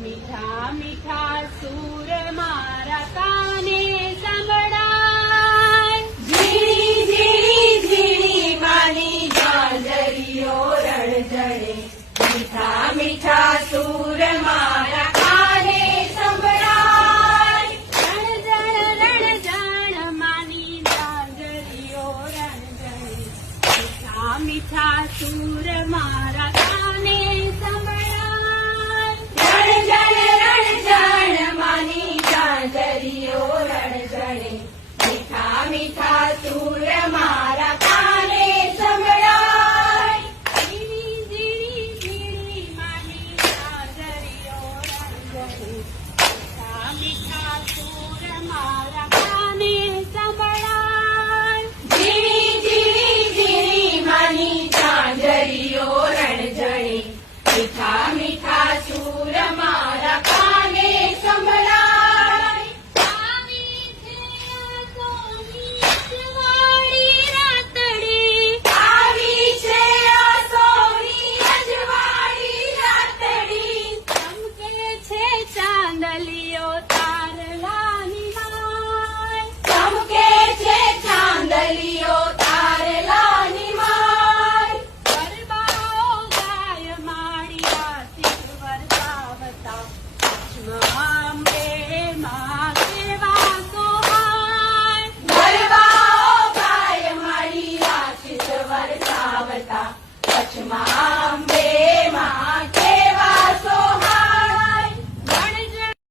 મીઠા મીઠા સૂર મારા કાને સંભળાય. ઝીણી ઝીણી ઝીણી માની ઝાંઝરીઓ રણઝણે, મીઠા મીઠા સૂર મારા કાને સંભળાય. રણઝણ રણઝણ માની ઝાંઝરીઓ રણઝણે, મીઠા મીઠા સૂર મારા કાને સંભળાય. રણઝણ રણઝણ માની ઝાંઝરીઓ રણઝણે, મીઠા મીઠા સૂર મારા કાને સંભળાય. ઝીણી ઝીણી ઝીણી માની ઝાંઝરીઓ રણઝણે, મીઠા મીઠા સૂર મારા કાને સંભળાય. ઝીણી ઝીણી ઝીણી માની ઝાંઝરીઓ રણઝણે, મીઠા મીઠા સૂર મારા કાને સંભળાય. આવી છે આ સોની અજવાળી રાતડી, આવી છે આ સોની અજવાળી રાતડી, ચમકે છે ચાંદલિયો તારલાની માય. ચમકે છે ચાંદલિયો તારલાની માય. ગરબાઓ ગાય માળી આશિષ વરસાવતા, અંબે માં